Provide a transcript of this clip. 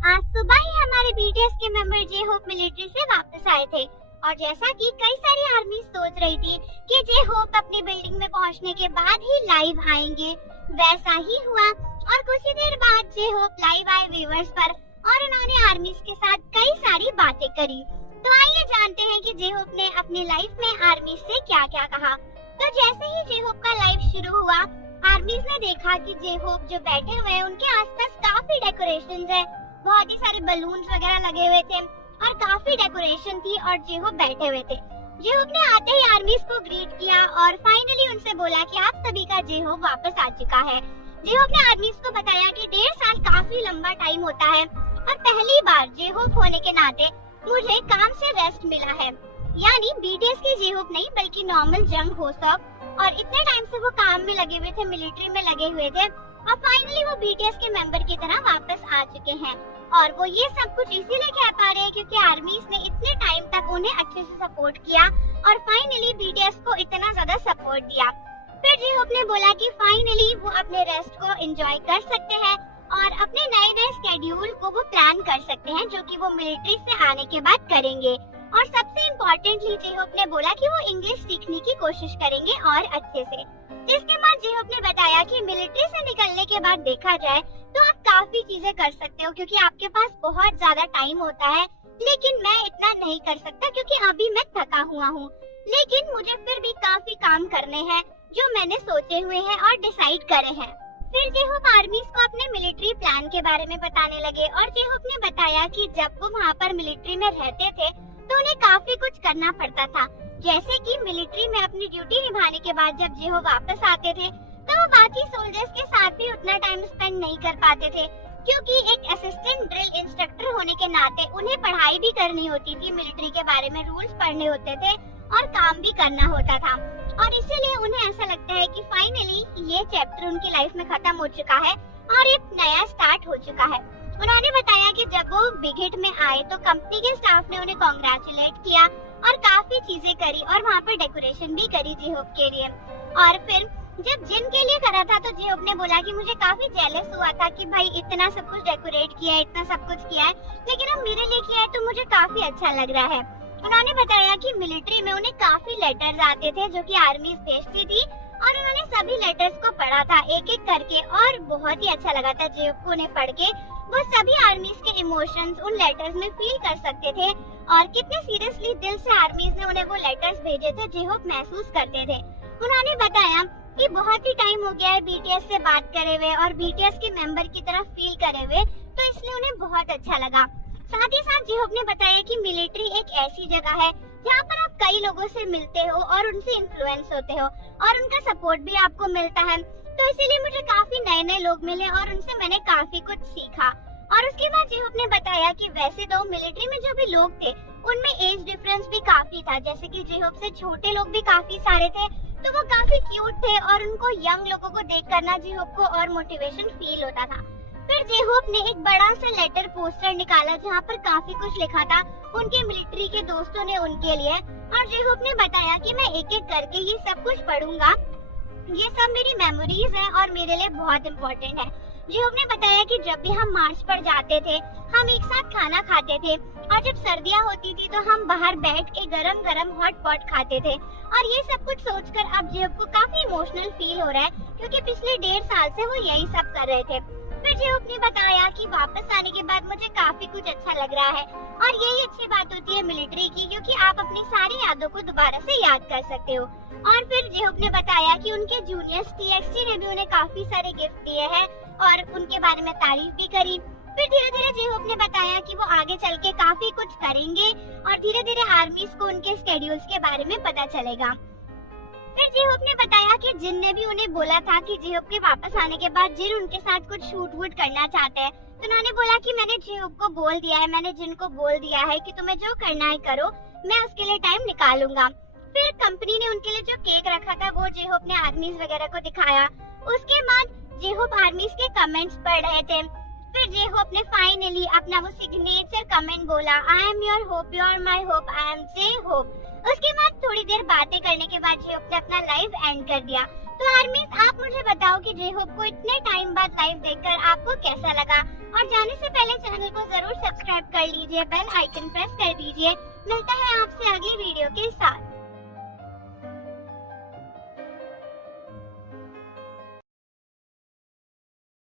आज सुबह ही हमारे बीटीएस के मेंबर जे होप मिलिट्री से वापस आए थे और जैसा कि कई सारी आर्मी सोच रही थी कि जे होप अपनी बिल्डिंग में पहुंचने के बाद ही लाइव आएंगे, वैसा ही हुआ और कुछ ही देर बाद जे होप लाइव आए व्यूअर्स पर और उन्होंने आर्मी के साथ कई सारी बातें करी। तो आइए जानते हैं कि जे होप ने अपनी लाइफ में आर्मी से क्या क्या कहा। तो जैसे ही जे होप का लाइव शुरू हुआ, आर्मीज ने देखा कि जे होप जो बैठे हुए हैं उनके आसपास काफी डेकोरेशंस है, बहुत ही सारे बलून्स वगैरह लगे हुए थे और काफी डेकोरेशन थी और जे होप बैठे हुए थे। जे होप ने आते ही आर्मीज को ग्रीट किया और फाइनली उनसे बोला कि आप सभी का जे होप वापस आ चुका है। जे होप ने आर्मीज को बताया कि 1.5 साल काफी लंबा टाइम होता है और पहली बार जे होप होने के नाते मुझे काम से रेस्ट मिला है, यानी बीटीएस की जे होप नहीं बल्कि नॉर्मल जंग हो सब। और इतने टाइम से वो काम में लगे हुए थे, मिलिट्री में लगे हुए थे और फाइनली वो बीटीएस के मेंबर की तरह वापस आ चुके हैं। और वो ये सब कुछ इसीलिए कह पा रहे हैं क्योंकि आर्मीज ने इतने टाइम तक उन्हें अच्छे से सपोर्ट किया और फाइनली बीटीएस को इतना ज्यादा सपोर्ट दिया। फिर जे होप ने बोला कि फाइनली वो अपने रेस्ट को एंजॉय कर सकते हैं और अपने नए स्केड्यूल को वो प्लान कर सकते हैं जो कि वो मिलिट्री से आने के बाद करेंगे। और सबसे इम्पोर्टेंटली जे होप ने बोला कि वो इंग्लिश सीखने की कोशिश करेंगे और अच्छे से। जिसके बाद जे होप ने बताया कि मिलिट्री से निकलने के बाद देखा जाए तो आप काफी चीजें कर सकते हो क्योंकि आपके पास बहुत ज्यादा टाइम होता है, लेकिन मैं इतना नहीं कर सकता क्योंकि अभी मैं थका हुआ हूँ, लेकिन मुझे फिर भी काफी काम करने हैं जो मैंने सोचे हुए हैं और डिसाइड करे हैं। फिर जे होप आर्मीज को अपने मिलिट्री प्लान के बारे में बताने लगे और जे होप ने बताया कि जब वो वहाँ पर मिलिट्री में रहते थे तो उन्हें काफी कुछ करना पड़ता था, जैसे कि मिलिट्री में अपनी ड्यूटी निभाने के बाद जब जे होप वापस आते थे तो वो बाकी सोल्जर्स के साथ भी उतना टाइम स्पेंड नहीं कर पाते थे क्योंकि एक असिस्टेंट ड्रिल इंस्ट्रक्टर होने के नाते उन्हें पढ़ाई भी करनी होती थी, मिलिट्री के बारे में रूल्स पढ़ने होते थे और काम भी करना होता था। और इसीलिए उन्हें ऐसा लगता है कि फाइनली ये चैप्टर उनकी लाइफ में खत्म हो चुका है और एक नया स्टार्ट हो चुका है। उन्होंने बताया कि जब वो बिग हिट में आए तो कंपनी के स्टाफ ने उन्हें कॉन्ग्रेचुलेट किया और काफी चीजें करी और वहाँ पर डेकोरेशन भी करी जे होप के लिए। और फिर जब जिन के लिए करा था तो जे होप ने बोला कि मुझे काफी जेलस हुआ था कि भाई इतना सब कुछ डेकोरेट किया है, इतना सब कुछ किया है, लेकिन अब मेरे लिए किया है तो मुझे काफी अच्छा लग रहा है। उन्होंने बताया कि मिलिट्री में उन्हें काफी लेटर्स आते थे जो कि आर्मी भेजती थी और उन्होंने सभी लेटर्स को पढ़ा था एक एक करके और बहुत ही अच्छा लगा था जे होप को उन्हें पढ़ के। वो सभी आर्मीज के इमोशंस उन लेटर्स में फील कर सकते थे और कितने सीरियसली दिल से आर्मीज ने उन्हें वो लेटर्स भेजे थे जे होप महसूस करते थे। उन्होंने बताया कि बहुत ही टाइम हो गया है बीटीएस से बात करे हुए और बीटीएस के मेंबर की तरह फील करे हुए, तो इसलिए उन्हें बहुत अच्छा लगा। साथ ही साथ जे होप ने बताया कि मिलिट्री एक ऐसी जगह है जहाँ पर आप कई लोगों से मिलते हो और उनसे इन्फ्लुएंस होते हो और उनका सपोर्ट भी आपको मिलता है, तो इसीलिए मुझे काफी नए लोग मिले और उनसे मैंने काफी कुछ सीखा। और उसके बाद जे होप ने बताया कि वैसे तो मिलिट्री में जो भी लोग थे उनमें एज डिफरेंस भी काफी था, जैसे कि जे होप से छोटे लोग भी काफी सारे थे, तो वो काफी क्यूट थे और उनको यंग लोगों को देख कर ना जे होप को और मोटिवेशन फील होता था। फिर जे होप ने एक बड़ा सा लेटर पोस्टर निकाला जहाँ पर काफी कुछ लिखा था उनके मिलिट्री के दोस्तों ने उनके लिए, और जे होप ने बताया कि मैं एक एक करके ये सब कुछ पढ़ूंगा, ये सब मेरी मेमोरीज हैं और मेरे लिए बहुत इम्पोर्टेंट है। जे होप ने बताया कि जब भी हम मार्च पर जाते थे हम एक साथ खाना खाते थे और जब सर्दियाँ होती थी तो हम बाहर बैठ के गरम गरम हॉट पॉट खाते थे और ये सब कुछ सोचकर अब जे होप को काफी इमोशनल फील हो रहा है क्योंकि पिछले 1.5 साल से वो यही सब कर रहे थे। फिर जे होप ने बताया कि वापस आने के बाद मुझे काफी कुछ अच्छा लग रहा है और यही अच्छी बात होती है मिलिट्री की क्योंकि आप अपनी सारी यादों को दोबारा से याद कर सकते हो। और फिर जे होप ने बताया कि उनके जूनियर्स टीएक्सटी ने भी उन्हें काफी सारे गिफ्ट दिए हैं और उनके बारे में तारीफ भी करी। फिर धीरे धीरे जे होप ने बताया कि वो आगे चल के काफी कुछ करेंगे और धीरे धीरे आर्मीज को उनके स्केड्यूल्स के बारे में पता चलेगा। फिर जे होप ने बताया कि जिन ने भी उन्हें बोला था कि जे होप के वापस आने के बाद जिन उनके साथ कुछ शूट वूट करना चाहते हैं, तो उन्होंने बोला कि मैंने जे होप को बोल दिया है, मैंने जिन को बोल दिया है कि तुम्हें जो करना है करो, मैं उसके लिए टाइम निकालूंगा। फिर कंपनी ने उनके लिए जो केक रखा था वो जे होप ने आर्मीज वगैरह को दिखाया। उसके बाद जे होप आर्मीज के कमेंट्स पढ़ रहे थे। फिर जे होप ने फाइनली अपना वो सिग्नेचर कमेंट बोला, I am your hope, you are my hope, I am J Hope. उसके बाद थोड़ी देर बातें करने के बाद जे होप ने अपना लाइव एंड कर दिया। तो आर्मीज आप मुझे बताओ कि जे होप को इतने टाइम बाद लाइव देखकर आपको कैसा लगा, और जाने से पहले चैनल को कीजिए, बेल आइकन प्रेस कर दीजिए। मिलता है आपसे अगली वीडियो के साथ।